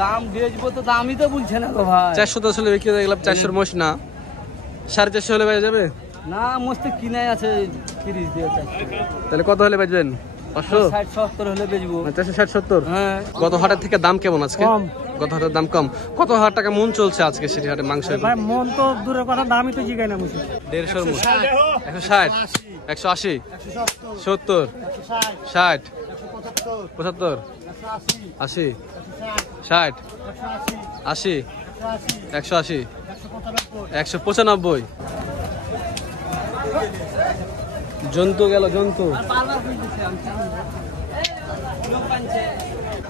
দাম বেচবো তো দামই তো বলছে না গো ভাই। 410 হলে বিক্রি হয়ে গেলাম, 400 মোষ না 450 হলে বেচে যাবে না, মোষ তো কিনাই আছে 30 দিয়ে। তাহলে কত হলে বেচবেন? 500 60-70 হলে বেচবো। 460-70। হ্যাঁ। গত হাটের থেকে দাম কেমন আজকে? গত হাটের দাম কম। কত হাজার টাকা মন চলছে আজকে সিটি হাটে মাংস? ভাই মন তো দূরের কথা, দামই তো জিগাই না মুছে। 150 মোষ, 160, 180, 70, 60, 75, 80, 60, 80, 180, 195। জন্তু গেল জন্তু।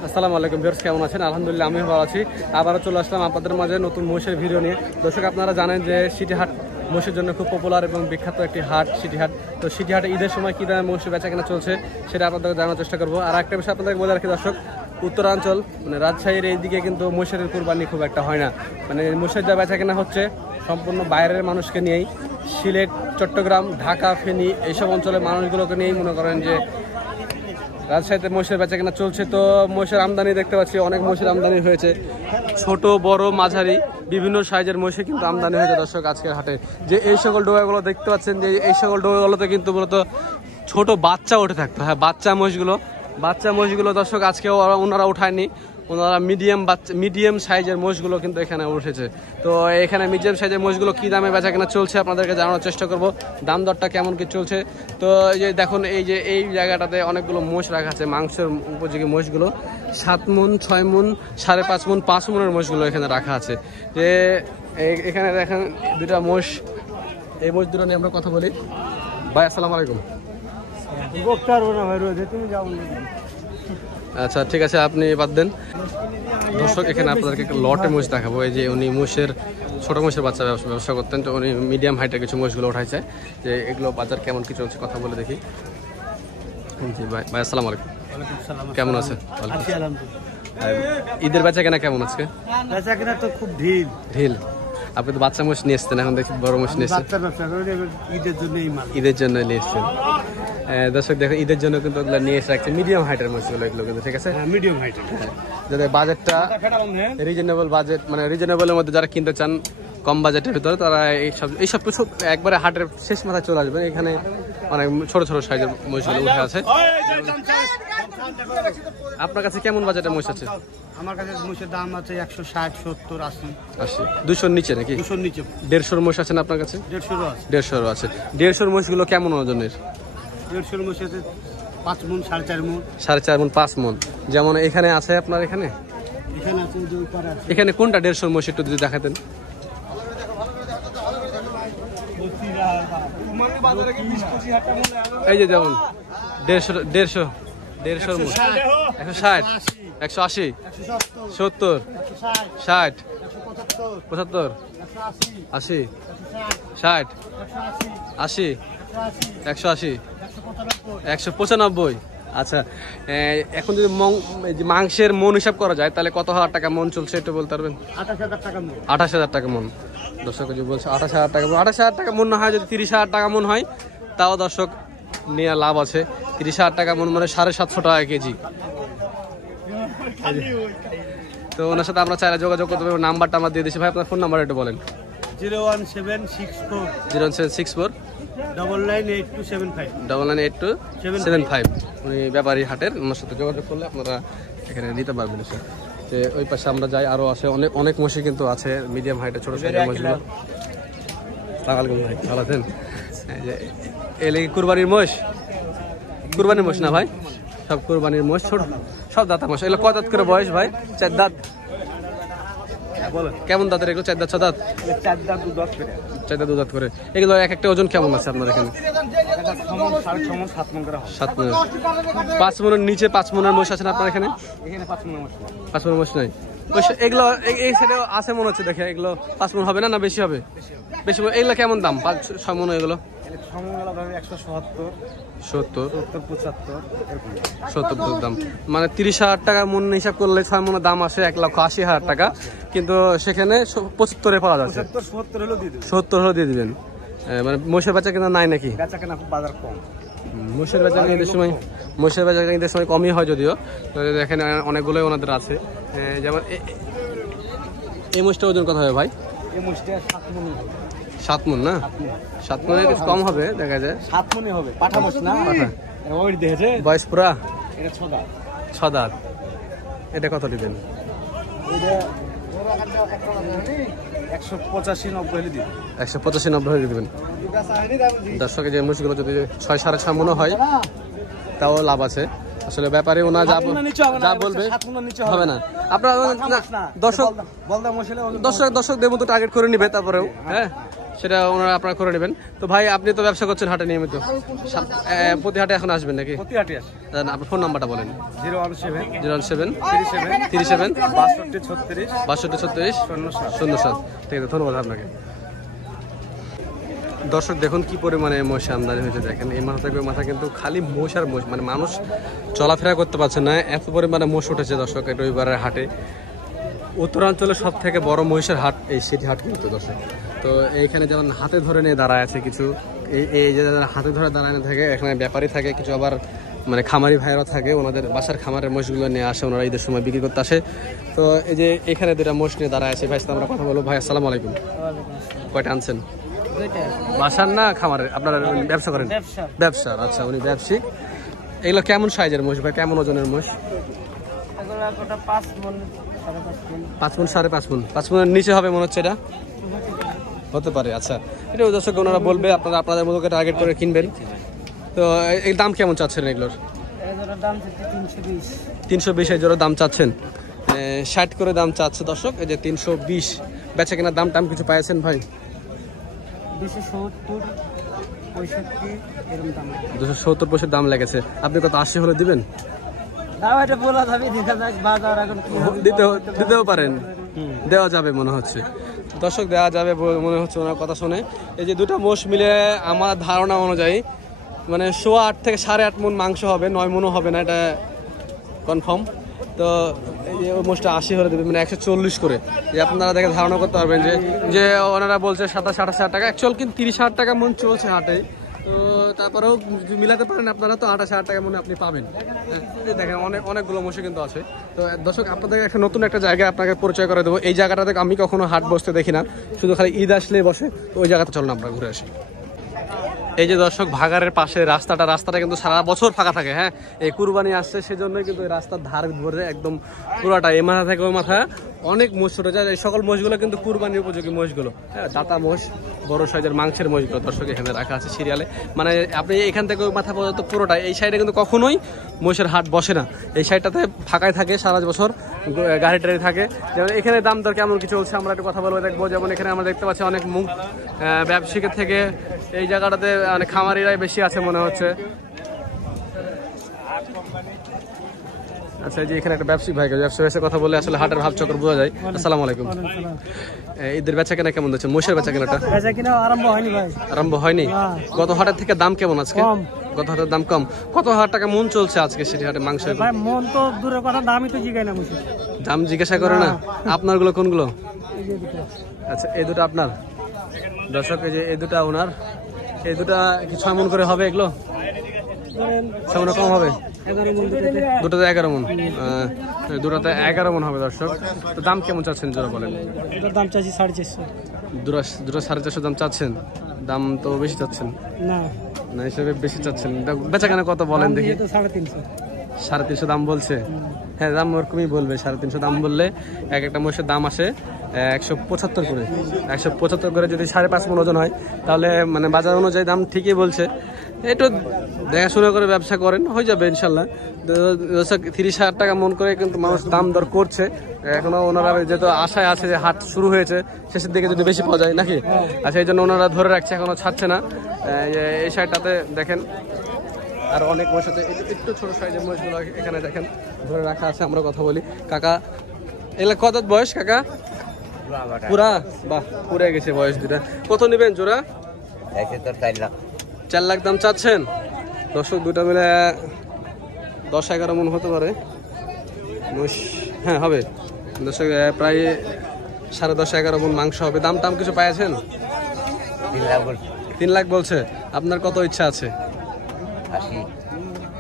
আসসালামু আলাইকুম ভিউয়ার্স, কেমন আছেন? আলহামদুলিল্লাহ আমি ভালো আছি। আবারও চলে আসলাম আপনাদের মাঝে নতুন মহিষের ভিডিও নিয়ে। দর্শক, আপনারা জানেন যে সিটি হাট মহিষের জন্য খুব পপুলার এবং বিখ্যাত একটি হাট সিটি হাট। তো সিটি হাটে ঈদের সময় কী দামে মহিষের বেচা কেনা চলছে সেটা আপনাদেরকে জানার চেষ্টা করবো। আর একটা বিষয় আপনাদেরকে বলে রাখি দর্শক, উত্তরাঞ্চল মানে রাজশাহীর এইদিকে কিন্তু মহিষের কুরবানি খুব একটা হয় না। মানে মহিষের যা বেচা কেনা হচ্ছে সম্পূর্ণ বাইরের মানুষকে নিয়েই, সিলেট, চট্টগ্রাম, ঢাকা, ফেনী এইসব অঞ্চলের মানুষগুলোকে নিয়েই মনে করেন যে রাজশাহীতে মহিষের বেচা কেনা চলছে। তো মহিষের আমদানি দেখতে পাচ্ছি, অনেক মহিষের আমদানি হয়েছে, ছোট বড় মাঝারি বিভিন্ন সাইজের মহিষে কিন্তু আমদানি হয়েছে দর্শক আজকের হাটে। যে এই সকল ডোয়াগুলো দেখতে পাচ্ছেন, যে এই সকল ডোয়াগুলোতে কিন্তু মূলত ছোট বাচ্চা উঠে থাকতো। হ্যাঁ, বাচ্চা মহিষগুলো দর্শক আজকে ওনারা উঠায়নি, ওনারা মিডিয়াম সাইজের মোষগুলো কিন্তু এখানে উঠেছে। তো এখানে মিডিয়াম সাইজের মোষগুলো কী দামে বেচা কেনা চলছে আপনাদেরকে জানানোর চেষ্টা করব, দাম দরটা কেমন কি চলছে। তো এই যে দেখুন, এই জায়গাটাতে অনেকগুলো মোষ রাখা আছে, মাংসের উপযোগী মোষগুলো 7 মণ, 6 মণ, 5.5 মণ, 5 মণের মোষগুলো এখানে রাখা আছে। যে এখানে দেখেন দুটা মোষ, এই মোষ দুটো নিয়ে আমরা কথা বলি। ভাই আসসালামু আলাইকুম। আচ্ছা ঠিক আছে, আপনি বাদ দেন। দর্শক, এখানে আপনাদেরকে একটা লটে মোষ দেখাবো। এই যে উনি ছোট মোষের বাচ্চা ব্যবসা করতেন, তো উনি মিডিয়াম হাইটের কিছু মোষগুলো উঠাইছে। যে এগুলো বাজার কেমন কি চলছে কথা বলে দেখি। জি ভাই আসসালামু আলাইকুম। কেমন আছেন? ঈদের বেচা কেনা কেমন আজকে? বেচা কেনা তো খুব ঢিল। আপনি তো বাচ্চা মোষ নিয়ে এসছেন, এখন দেখি বড় মোষ নিয়ে এসছেন। ঈদের জন্য নিয়ে এসছেন। দর্শক দেখো, ঈদের জন্য কিন্তু ওগুলো নিয়ে এসে রাখছে মিডিয়াম হাইটের মোষগুলো, এগুলো কিন্তু ঠিক আছে মিডিয়াম হাইটের। যাতে বাজেটটা রিজনেবল, বাজেট মানে রিজনেবলের মধ্যে যারা কিনতে চান কম বাজেটের ভিতরে, তারা এইসব কিছু একবারে হাটের শেষ মাথায় চলে আসবেন। এখানে অনেক ছোট ছোট সাইজের মহিষগুলো উঠে আছে। আপনার কাছে কেমন বাজেটের মহিষ আছে? আমার কাছে মহিষের দাম আছে 160, 70, 80। 200-র নিচে নাকি? 200-র নিচে। 150-র মহিষ আছে না আপনার কাছে? 150-ও আছে। 150-র মহিষগুলো কেমন ওজনের? 150-র মহিষ আছে 5 মণ, 4.5 মণ। 4.5 মণ, 5 মণ। যেমন এখানে আছে আপনার, এখানে আছে যে উপরে আছে। এখানে কোনটা 150-র মহিষ একটু যদি দেখাতেন। এই যে যেমন 150-র মহিষ 160, 180, 70, 60, 75, 80, 60, 80, 180, 195। আচ্ছা, এখন যদি মাংসের মন হিসাব করা যায় তাহলে কত হাজার টাকা মন চলছে একটু বলতে পারবেন? 28,000 টাকা মণ। 28,000 টাকা মণ। দর্শক যে বলছে 28,000 টাকা মণ। 28,000 টাকা মণ না হয়, যদি 30,000 টাকা মণ হয় তাও দর্শক নিয়ে লাভ আছে। 30,000 টাকা মণ মানে 750 টাকা কেজি। তো ওনার সাথে আমরা চাইলে যোগাযোগ করতে পারবো, নাম্বারটা আমরা দিয়ে দিচ্ছি। ভাই আপনার ফোন নাম্বার একটু বলেন। 01764 998275 998275। উনি ব্যাপারী হাটের, ওনার সাথে যোগাযোগ করলে আপনারা এখানে নিতে পারবেন। যে ওই পাশে আমরা যাই, আরও আছে অনেক মহিষ কিন্তু আছে মিডিয়াম হাইটের ছোটো সাইজের মহিষগুলো। ভাই ভালো আছেন? এলে কুরবানির মোষ, কুরবানির মোষ না ভাই? সব কুরবানির মোষ, ছোট সব দাঁতা মোষ। এগুলো কয় দাঁত করে বয়স ভাই? 4 দাঁত। কেমন দাঁতের এগুলো? 4 দাঁত 6 দাঁত? 4 দাঁত 2 দাঁত করে। 4 দাঁত 2 দাঁত করে। এগুলো এক একটা ওজন কেমন আছে আপনার এখানে? 6 মণ, 7 মণ করে হয়। 7 মণ। 5 মণের নিচে 5 মণের মোষ আছে না আপনার এখানে? এখানে 5 মণ মোষ। 5 মণ মোষ নাই। এগুলো এই সাইডে আছে মনে হচ্ছে, দেখে এগুলো 5 মণ হবে না, না বেশি হবে? বেশি। এগুলো কেমন দাম? 5-6 মণ এগুলো? 170 দাম, মানে 30,000 টাকা মণ হিসাব করলে 6 মণের দাম আসে 1,80,000 টাকা। কিন্তু সেখানে 75-এ পাওয়া যাচ্ছে। 70 হলেও দিয়ে দেবেন। 70 হলেও দিয়ে দিবেন। মানে মহিষের বেচা কেনা নাই নাকি? বেচা কেনা খুব বাজার কম। মোষের বেচা ঈদের সময় কমই হয় যদিও, তো দেখেন অনেকগুলোই ওনাদের আছে। যেমন এই মোষটা ওজন কত হবে ভাই? এই মুষ্টি 7 মণ 7 মণ না? 7 মণের কিছু কম হবে দেখা যায়। 7 মণই হবে। পাঠা মোষ না? পাঠা। ওই দেখেছে? বয়স পুরা? এটা 6 দাঁত। 6 দাঁত। এটা কত দিবেন? এটা 185-90 হলে দিবেন। 185-90 হলে দিবেন। দর্শকের যে মোষগুলো যদি 6-6.5 মণ হয় তাও লাভ আছে। আসলে ব্যাপারে ওনা যা বলবে হবে না। আপনারা দর্শকদের মতো টার্গেট করে নিবে তারপরেও, হ্যাঁ সেটা ওনারা আপনারা করে নেবেন। তো ভাই আপনি তো ব্যবসা করছেন হাটে নিয়মিত, প্রতি হাটে এখন আসবেন নাকি? প্রতি হাটে আসে। আপনার ফোন নাম্বারটা বলেন। 017 37 62 36 07। ঠিক আছে, ধন্যবাদ আপনাকে। দর্শক দেখুন কি পরিমাণে মোষ আমদানি হয়েছে, দেখেন এই মাথা থেকে মাথা কিন্তু খালি মোষ আর মোষ, মানে মানুষ চলাফেরা করতে পারছে না, এত পরিমাণে মোষ উঠেছে দর্শক এই রবিবারের হাটে। উত্তরাঞ্চলের সব থেকে বড় মহিষের হাট এই সিটি হাট কিন্তু দর্শক। তো এইখানে যেমন হাতে ধরে নিয়ে দাঁড়ায় আছে কিছু, এই যে হাতে ধরে দাঁড়ানো থাকে, এখানে ব্যাপারী থাকে কিছু, আবার মানে খামারি ভাইয়েরা থাকে, ওনাদের বাসার খামারের মোষগুলো নিয়ে আসে, ওনারা ঈদের সময় বিক্রি করতে আসে। তো এই যে এখানে দুটা মোষ নিয়ে দাঁড়ায় আছে, ভাই আমরা কথা বলবো। ভাই আসসালামু আলাইকুম, কয়টা আনছেন? বাসার না খামারের? আপনারা ব্যবসা করেন? ব্যবসার। আচ্ছা, উনি ব্যবসায়িক। এগুলো কেমন সাইজের মোষ ভাই, কেমন ওজনের মোষ? 5 মণ 5.5 মণ। 5 মণের নিচে হবে মনে হচ্ছে, এটা হতে পারে। আচ্ছা, এটা দর্শক ওনারা বলবে, আপনারা আপনাদের মতো টার্গেট করে কিনবেন। তো এই দাম কেমন চাচ্ছেন এগুলোর? 320 এই জোড়া দাম চাচ্ছেন, 60 করে দাম চাচ্ছে দর্শক। এই যে 320 বেচা কেনার দাম টাম কিছু পাইছেন ভাই? 270-65 দাম লেগেছে। আপনি কত 80 হলে দিবেন? দিতেও পারেন, দেওয়া যাবে মনে হচ্ছে দর্শক, দেওয়া যাবে মনে হচ্ছে ওনার কথা শুনে। এই যে দুটা মোষ মিলে আমার ধারণা অনুযায়ী মানে 8.5 থেকে 8.5 মণ মাংস হবে, 9 মণও হবে না, এটা কনফার্ম। তো এই যে ওই মোষটা 80 হলে দেবে, মানে 140 করে। যে আপনারা দেখে ধারণা করতে পারবেন যে ওনারা বলছে 27-28 টাকা, অ্যাকচুয়াল কিন্তু 30,000 টাকা মণ চলছে হাটে। তো তারপরেও মিলাতে পারেন আপনারা, তো 28,000 টাকা মনে আপনি পাবেন। দেখেন অনেকগুলো মোষে কিন্তু আছে। তো দর্শক আপনাদের একটা নতুন একটা জায়গায় আপনাকে পরিচয় করে দেবো। এই জায়গাটাতে আমি কখনো হাট বসতে দেখি না, শুধু খালি ঈদ আসলে বসে। তো ওই জায়গাতে চলুন আমরা ঘুরে আসি। এই যে দর্শক ভাগাড়ের পাশে রাস্তাটা কিন্তু সারা বছর ফাঁকা থাকে। হ্যাঁ, এই কুরবানি আসছে সেজন্যই কিন্তু এই রাস্তার ধার ধরে একদম পুরোটা এই মাথা থেকে ওই মাথা অনেক মোষ ছোট যায়। এই সকল মোষগুলো কিন্তু কুরবানির উপযোগী মোষগুলো, হ্যাঁ, দাতা মোষ, বড় সাইজের মাংসের মোষগুলো দর্শক এখানে রাখা আছে সিরিয়ালে। মানে আপনি এখান থেকে ওই মাথা পর্যন্ত পুরোটা এই সাইডে কিন্তু কখনোই মোষের হাট বসে না। এই সাইডটাতে ফাঁকাই থাকে সারা বছর, গাড়ি টাড়ি থাকে। যেমন এখানে দাম দর কেমন কি চলছে আমরা একটু কথা বলবো, দেখবো। যেমন এখানে আমরা দেখতে পাচ্ছি অনেক মুখ ব্যবসায়ীদের থেকে এই জায়গাটাতে মানে খামারিরাই বেশি আছে মনে হচ্ছে। আচ্ছা, এই যে এখানে একটা ব্যবসায়ীর কথা বলে আসলে হাটের ভাব চক্র বোঝা যায়। আসসালামু আলাইকুম। ঈদের বেচা কেনা কেমন যাচ্ছে? মোষের বেচা কেনাটা আরম্ভ হয়নি। গত হাটের থেকে দাম কেমন আজকে? গত হাটের দাম কম। কত হাজার টাকা মন চলছে আজকে সিটি হাটে মাংসের? মন তো দূরের কথা, দামই তো জিজ্ঞাসা না, দাম জিজ্ঞাসা করে না। আপনার গুলো কোনগুলো? আচ্ছা, এই দুটো আপনার দর্শক, এই যে এই দুটা ওনার। এই দুটা কি 6 মণ করে হবে? এগুলো 6 মণ কম হবে? দুটাতে 11 মণ, দুটাতে 11 মণ হবে দর্শক। তো দাম কেমন চাচ্ছেন জোড়া বলেন? দাম চাচ্ছি 450। দুটো 450 দাম চাচ্ছেন? দাম তো বেশি চাচ্ছেন না, হিসেবে বেশি চাচ্ছেন। বেচা কেনা কত বলেন দেখি? 350 দাম বলছে। হ্যাঁ, দাম ওরকমই বলবে। 350 দাম বললে একটা মোষের দাম আসে 175 করে। 175 করে যদি 5.5 মণ ওজন হয় তাহলে মানে বাজার অনুযায়ী দাম ঠিকই বলছে। একটু দেখাশোনা করে ব্যবসা করেন, হয়ে যাবে ইনশাল্লাহ। 30,000 টাকা মণ করে কিন্তু মানুষ দাম দর করছে এখনো। ওনারা যেহেতু আশায় আছে যে হাট শুরু হয়েছে, শেষের দিকে যদি বেশি পাওয়া যায় নাকি। আচ্ছা, এই জন্য ওনারা ধরে রাখছে, এখনো ছাড়ছে না। এই সাইডটাতে দেখেন আর অনেক মোষ আছে, একটু ছোট সাইজের মোষগুলো এখানে দেখেন ধরে রাখা আছে। আমরা কথা বলি। কাকা, এগুলা কত বয়স কাকা? পুরা? বাহ, পুরে গেছে বয়স দুটা। কত নেবেন জোড়া? 4 লাখ দাম চাচ্ছেন দর্শক। দুটা মিলে 10-11 মণ হতে পারে মোষ। হ্যাঁ, হবে দর্শক, প্রায় 10.5-11 মণ মাংস হবে। দাম টাম কিছু পাইছেন? 3 লাখ বলছে। আপনার কত ইচ্ছা আছে?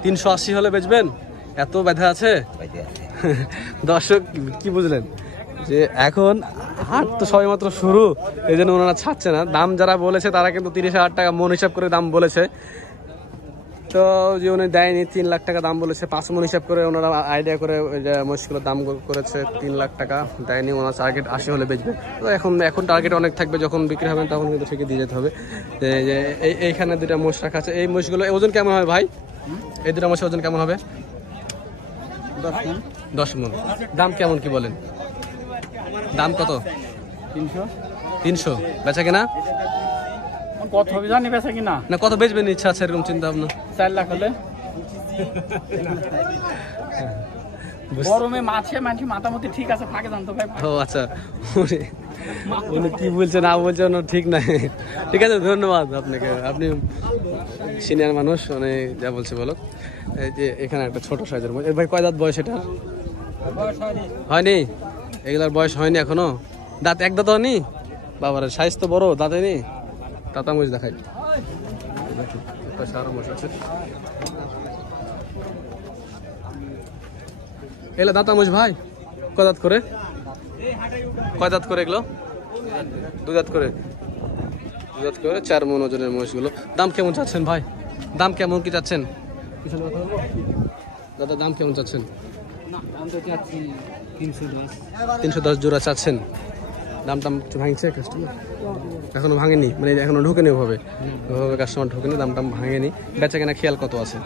380 হলে বেচবেন? এত ব্যথা আছে? দর্শক কি বুঝলেন যে এখন হাট তো সবেমাত্র শুরু, এই জন্য ওনারা ছাড়ছে না। দাম যারা বলেছে তারা কিন্তু 30,000 টাকা মন হিসাব করে দাম বলেছে। তো যে উনি দেয়নি 3 লাখ টাকা দাম বলেছে, 5 মন হিসাব করে ওনারা আইডিয়া করে মহিষগুলোর দাম করেছে 3 লাখ টাকা দেয়নি। ওনার টার্গেট 80 হলে বেচবে। তো এখন টার্গেট অনেক থাকবে, যখন বিক্রি হবে তখন কিন্তু ঠিকই দিয়ে যেতে হবে। যে এইখানে দুটা মোষ রাখা আছে, এই মোষগুলো ওজন কেমন হবে ভাই? এই দুটা মোষের ওজন কেমন হবে? 10 মন। দাম কেমন কি বলেন? দাম কত? 300। বেচা কিনা কত হবে জানি বেচা কিনা? না কত বেচবেন ইচ্ছা আছে এরকম চিন্তা ভাবনা? 4 লাখ হলে। গরমে মাছে মাতামতি ঠিক আছে, ফাঁকে জানতো ভাই। ও আচ্ছা, উনি কি বলছে না বলছে ঠিক নাই। ঠিক আছে, ধন্যবাদ আপনাকে, আপনি সিনিয়র মানুষ, মানে যা বলছে বলো। এই যে এখানে একটা ছোট সাইজের মোষ, ভাই কয় দাঁত বয়স এটা? হয়নি, এগুলার বয়স হয়নি এখনো। দাঁত এক দাঁত হয়নি? বাবার সাইজ তো বড়, দাঁতে নি। টাটা মোষ দেখাই, আরো মোষ আছে। এগুলো দাঁতা মোষ ভাই, কয় দাঁত করে? কয় দাঁত করে এগুলো? 2 দাঁত করে। 2 দাঁত করে 4 মন ওজনের মোষগুলো। দাম কেমন চাচ্ছেন ভাই? দাম কেমন কি চাচ্ছেন দাদা? দাম কেমন চাচ্ছেন? 310 জোড়া চাচ্ছেন। দামটা ভাঙছে কাস্টমার? এখনো ভাঙেনি, মানে এখনো ঢোকেনি ওভাবে কাস্টমার ঢোকেনি, দামটা ভাঙেনি। বেচা কেনা খেয়াল কত আছে?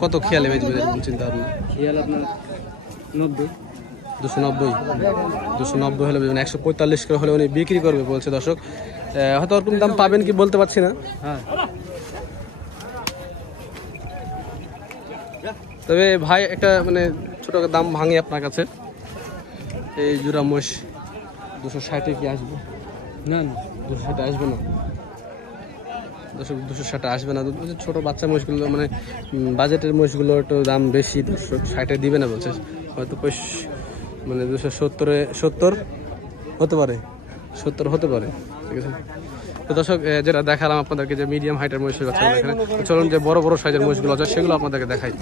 কত খেয়ালে বেচবেন এরকম চিন্তা ভাবনা? খেয়াল আপনার 90। 290 হলে 145 করে হলে উনি বিক্রি করবে বলছে। দর্শক হয়তো ওরকম দাম পাবেন কি বলতে পারছি না। হ্যাঁ, তবে ভাই একটা মানে ছোট দাম ভাঙে আপনার কাছে। এই জোড়া মোষ 260 কি আসবে? না 260 আসবে না। 260 আসবে না। ছোট বাচ্চা মোষগুলো মানে বাজেটের মোষগুলো একটু দাম বেশি, 260 দিবে না বলছে। হয়তো মানে 270 হতে পারে, 70 হতে পারে। ঠিক আছে, তো দর্শক যেটা দেখালাম আপনাদেরকে যে মিডিয়াম হাইটের মহিষের বাচ্চা, এখানে চলুন যে বড় বড় সাইজের মহিষগুলো আছে সেগুলো আপনাদেরকে দেখাই।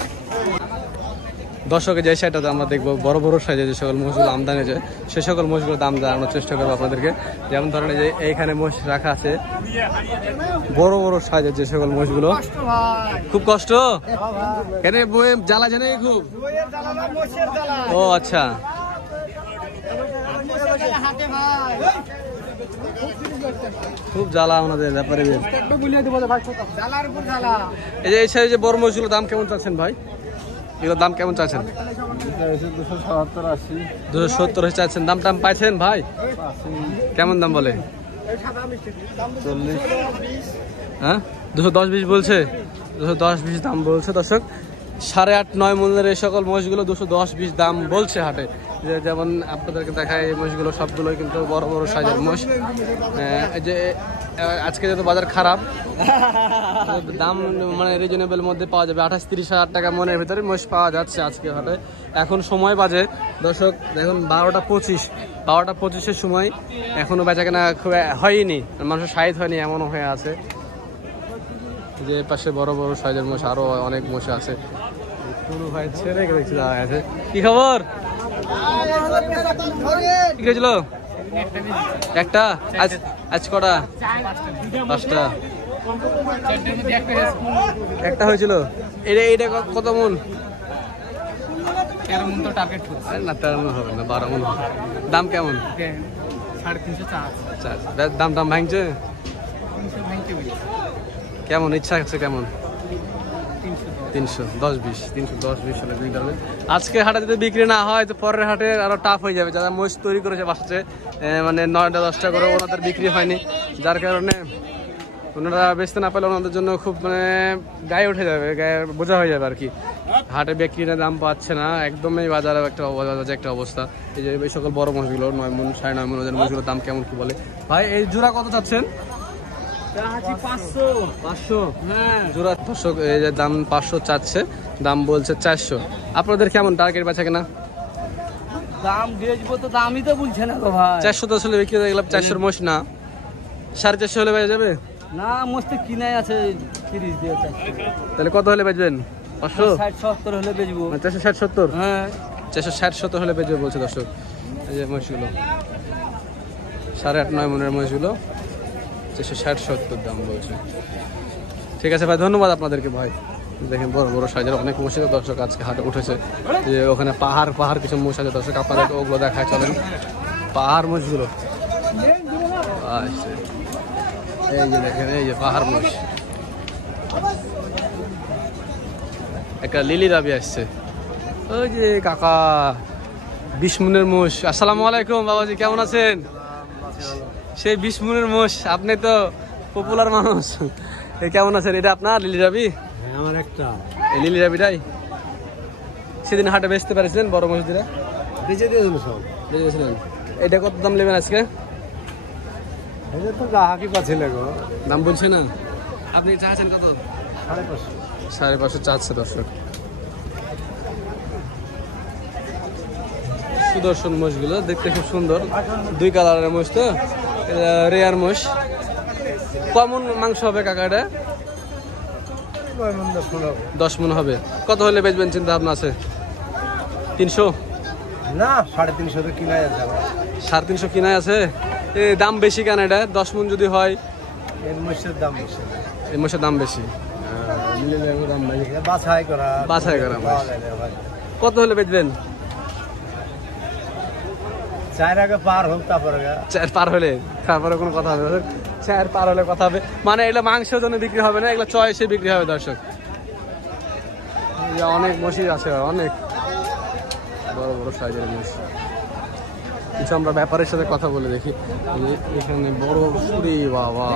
দর্শকের যে সাইডটাতে আমরা দেখবো বড় বড় সাইজের যে সকল মোষগুলো আমদানি আছে সে সকল মোষগুলোর দাম জানানোর চেষ্টা করবো আপনাদেরকে। যেমন ধরেন যে এইখানে মোষ রাখা আছে বড় বড় সাইজের যে সকল মোষগুলো। খুব কষ্ট কেন বই জ্বালা জানে খুব? ও আচ্ছা, খুব জ্বালা ওনাদের ব্যাপারে। এই যে এই সাইজে বড় মোষগুলোর দাম কেমন চাচ্ছেন ভাই? এগুলোর দাম কেমন চাচ্ছেন? 270 চাচ্ছেন। দাম টাম পাইছেন ভাই? কেমন দাম বলে? 40। হ্যাঁ 210-20 বলছে, 210-20 দাম বলছে। দর্শক 8.5-9 মূল্যের এই সকল মোষগুলো 210-20 দাম বলছে হাটে। যেমন আপনাদেরকে দেখায় এই মোষগুলো সবগুলোই কিন্তু বড় বড় সাইজের মোষ। যে আজকে যেহেতু বাজার খারাপ, দাম মানে রিজনেবল মধ্যে পাওয়া যাবে। 28-30 হাজার টাকা মনের ভিতরে মোষ পাওয়া যাচ্ছে আজকে হাটে। এখন সময় বাজে দর্শক দেখুন 12টা 25 সময়, এখনো বেচা কেনা খুব হয়নি, মানুষের সাইজ হয়নি এমনও হয়ে আছে। যে পাশে বড় বড় সাইজের মোষ আরো অনেক মোষ আছে। ভাই ছেড়ে দেখছি দাঁড়ায় আছে। কি খবর? কি হয়েছিল? একটা আজ কটা? 5টা। একটা হয়েছিল। এটা কত মন? 13 মন তো টার্গেট করছে না 13 মন হবে না, 12 মন হবে। দাম কেমন? 350। দাম ভাঙছে কেমন? ইচ্ছা আছে কেমন? 310-20 হলে বিক্রি হবে। আজকে হাটে যদি বিক্রি না হয় তো পরের হাটে আরো টাফ হয়ে যাবে। যারা মোষ তৈরি করেছে বাসাতে মানে 9টা-10টা করে ওনাদের বিক্রি হয়নি, যার কারণে ওনারা বেচতে না পারলে ওনাদের জন্য খুব মানে গায়ে উঠে যাবে, গায়ে বোঝা হয়ে যাবে আর কি। হাটে বিক্রির দাম পাচ্ছে না একদমই, বাজারে একটা অবস্থা। এই যে এই সকল বড় মোষগুলো 9 মন 9.5 মন ওজনের মোষগুলোর দাম কেমন কি বলে ভাই? এই জোড়া কত চাচ্ছেন? 500 জোড়া। দর্শক এই যে দাম 500 চাচ্ছে, দাম বলছে 400। আপনাদের কেমন টার্গেট বেচা কেনা? দাম বেচবো তো দামই তো বলছে না গো ভাই। 400 তো আসলে বিক্রি হয়ে গেলাম। 400 মোষ না 450 হলে বেচা যাবে না, মোষ তো কিনাই আছে তাহলে কত হলে বেচবেন? 500 60-70 হলে বেচবো। 460-70? হ্যাঁ 460-70 হলে বেচবে বলছে দর্শক। এই যে মহিষগুলো 8.5-9 মনের মহিষগুলো 460-70 দাম বলছে। ঠিক আছে ভাই, ধন্যবাদ আপনাদেরকে ভাই। দেখেন বড় বড় সাইজের অনেক মহিষ দর্শক আজকে হাটে উঠেছে। যে ওখানে পাহাড় কিছু মহিষ আছে দর্শক, আপনাদেরকে ওগুলো দেখায় চলেন। পাহাড় মহিষগুলো এই যে দেখেন, এই যে পাহাড় মহিষ। একটা লিলি রাবি আসছে, ওই যে কাকা 20 মনের মোষ। আসসালামু আলাইকুম বাবাজি, কেমন আছেন? সেই 20 মনের মোষ, আপনি তো পপুলার মানুষ। কেমন আছেন? এটা আপনার লিলি রাবি? আমার একটা এই লিলি রাবিটাই সেদিন হাটে বেচতে পারছেন বড় মোষ দিয়ে? বেচে দিয়ে দেবো সব। বেচেছিলেন? এটা কত দাম নেবেন আজকে? এটা তো গ্রাহকই পাচ্ছিল গো, দাম বলছে না। আপনি চাচ্ছেন কত? 550। 550 চাচ্ছে দর্শক। সুদর্শন মোষগুলো দেখতে খুব সুন্দর, 2 কালারের মোষ তো, রেয়ার মোষ। কেমন মাংস হবে কাকা এটা? 10 মন হবে। কত হলে বেচবেন চিন্তা ভাবনা আছে? 300 না 350 তো কিনা যাচ্ছে। 350 কিনাই আছে। দাম বেশি কেন এটা? 10 মন যদি হয়? এর মোষের দাম বেশি। এই মোষের দাম বেশি, দাম বেশি। বাছাই করা মোষ। কত হলে বেচবেন? 4 আগে পার হোক তারপরে 4 পার হলে তারপরে কোনো কথা হবে? 4 পার হলে কথা হবে মানে এগুলো মাংসের জন্য বিক্রি হবে না, এগুলো চয়েসে বিক্রি হবে দর্শক। অনেক মহিষ আছে, অনেক বড় বড় সাইজের মহিষ। কিছু আমরা ব্যাপারের সাথে কথা বলে দেখি। এখানে বড় সুরি বাবা,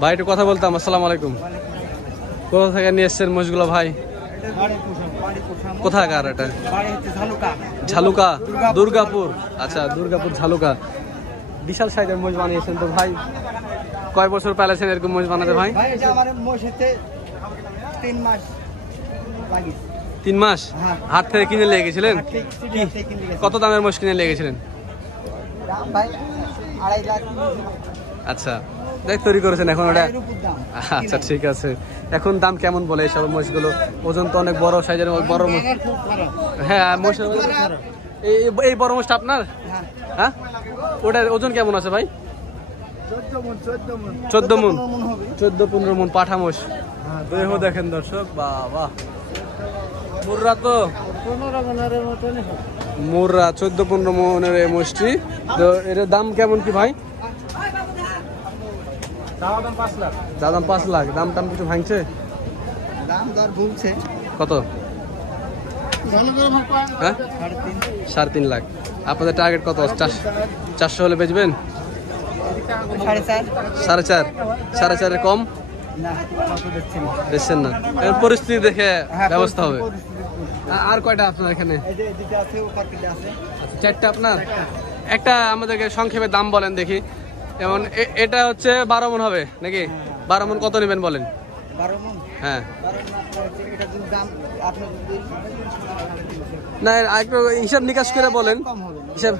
ভাই একটু কথা বলতাম। আসসালামু আলাইকুম। কোথা থেকে নিয়ে এসছেন মহিষগুলো ভাই? কোথাকার এটা? ঝালুকা, দুর্গাপুর। আচ্ছা, দুর্গাপুর ঝালুকা। বিশাল সাইজের মোষ বানিয়েছেন তো ভাই। কয় বছর পালাছেন এরকম মোষ বানাতে ভাই? 3 মাস। হাট থেকে কিনে নিয়ে গেছিলেন? কত দামের মোষ কিনে নিয়ে গেছিলেন? আচ্ছা, দেখ তৈরি করেছেন এখন ওটা। আচ্ছা ঠিক আছে। এখন দাম কেমন বলে এইসব মোষগুলো? ওজন তো অনেক বড় সাইজের বড় মোষ। হ্যাঁ মোষের এই বড় মোষটা আপনার? হ্যাঁ, ওটার ওজন কেমন আছে ভাই? 14 মন 14-15 মন পাঠা মোষ। দেহ দেখেন দর্শক, বাবা মুর্রা তো মুর্রা 14-15 মনের এই মোষটি। তো এর দাম কেমন কি ভাই? দাম 5 লাখ। দাম টাম কিছু ভাঙছে? দাম দর বলছে কত? হ্যাঁ 3.5 লাখ। আপনাদের টার্গেট কত? 400 হলে বেচবেন? 4.5 কম দেখছেন না? পরিস্থিতি দেখে ব্যবস্থা হবে। আর কয়টা আপনার এখানে? 4টা আপনার। একটা আমাদেরকে সংক্ষেপে দাম বলেন দেখি। যেমন এটা হচ্ছে 12 মন হবে নাকি? 12 মন কত নেবেন বলেন? 12 মন? হ্যাঁ দাম না, একটু হিসাব নিকাশ করে বলেন। হিসাব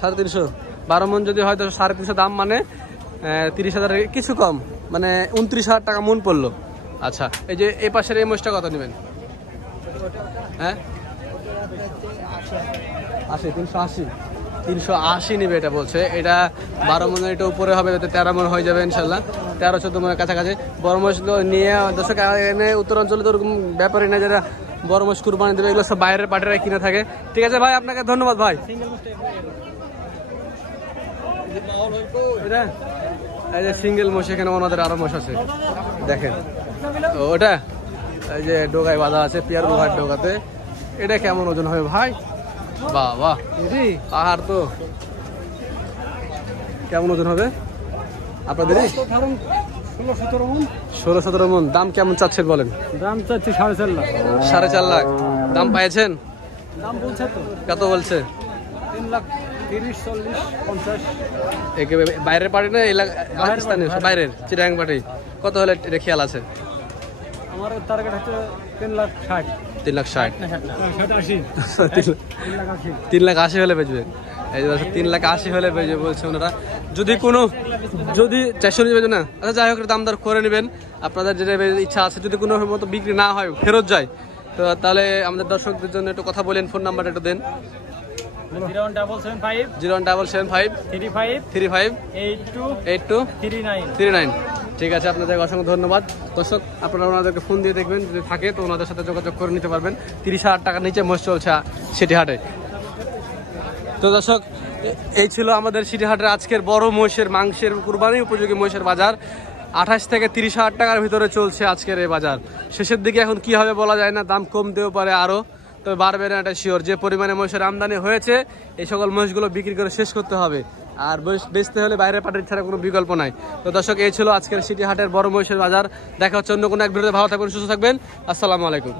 350। 12 মন যদি হয় তো 350 দাম, মানে 30,000 কিছু কম, মানে 29,000 টাকা মন পড়লো। আচ্ছা, এই যে এই পাশের এই মোষটা কত নেবেন? হ্যাঁ 380 নেবে এটা বলছে। এটা 12 মনের এটা উপরে হবে, 13 মন হয়ে যাবে ইনশাল্লাহ। 13-14 মনের কাছাকাছি বড় মোষগুলো নিয়ে দর্শক এনে উত্তরাঞ্চলে তো ওরকম ব্যাপারী না যারা বড় মোষ কুরবানি দেবে, এগুলো সব বাইরের পার্টিরা কিনে থাকে। ঠিক আছে ভাই, আপনাকে ধন্যবাদ ভাই। এই যে সিঙ্গেল মোষ, এখানে ওনাদের আরো মোষ আছে দেখেন। তো ওটা এই যে ডোগায় বাঁধা আছে, পিয়ার গুহার ডোগাতে। এটা কেমন ওজন হবে ভাই? বাহ, পাহাড় তো। কেমন ওজন হবে আপনাদের? 16-17 মন। দাম কেমন চাচ্ছেন বলেন? দাম চাচ্ছি 4.5 লাখ। 4.5 লাখ দাম পাইছেন? দাম বলছে তো। কত বলছে? 3,30,40,50। একেবারে বাইরের পার্টি না পাকিস্তানি? বাইরের চিটাগাং পার্টি। কত হলে এটা খেয়াল আছে? আমার টার্গেট হচ্ছে 3,60,000। 3,60,000। 3,80,000। 3,80,000 হলে বেচবে। এই যে 3,80,000 হলে বলছে ওনারা। যদি 400 নেবেন না, আচ্ছা যাই হোক দাম দর করে নেবেন আপনাদের যেটা ইচ্ছা আছে। যদি কোনো মতো বিক্রি না হয়, ফেরত যায়, তো তাহলে আমাদের দর্শকদের জন্য একটু কথা বলেন, ফোন নাম্বারটা একটু দেন। 01775 35 82 39। ঠিক আছে, আপনাদের অসংখ্য ধন্যবাদ। দর্শক আপনারা ওনাদেরকে ফোন দিয়ে দেখবেন, যদি থাকে তো ওনাদের সাথে যোগাযোগ করে নিতে পারবেন। 30,000 টাকার নিচে মহিষ চলছে সিটি হাটে। তো দর্শক এই ছিল আমাদের সিটি হাটের আজকের বড় মহিষের মাংসের কুরবানি উপযোগী মহিষের বাজার। 28 থেকে 30,000 টাকার ভিতরে চলছে আজকের এই বাজার। শেষের দিকে এখন কি হবে বলা যায় না, দাম কমতেও পারে আরো, তবে বাড়বে না এটা শিওর। যে পরিমাণে মহিষের আমদানি হয়েছে, এই সকল মহিষগুলো বিক্রি করে শেষ করতে হবে, আর বেচতে হলে বাইরে পাঠাতে ছাড়া কোনো বিকল্প নাই। তো দর্শক এই ছিল আজকের সিটি হাটের বড় মহিষের বাজার। দেখা হচ্ছে অন্য কোনো এক ভিডিওতে। ভালো থাকবেন, সুস্থ থাকবেন, আসসালামু আলাইকুম।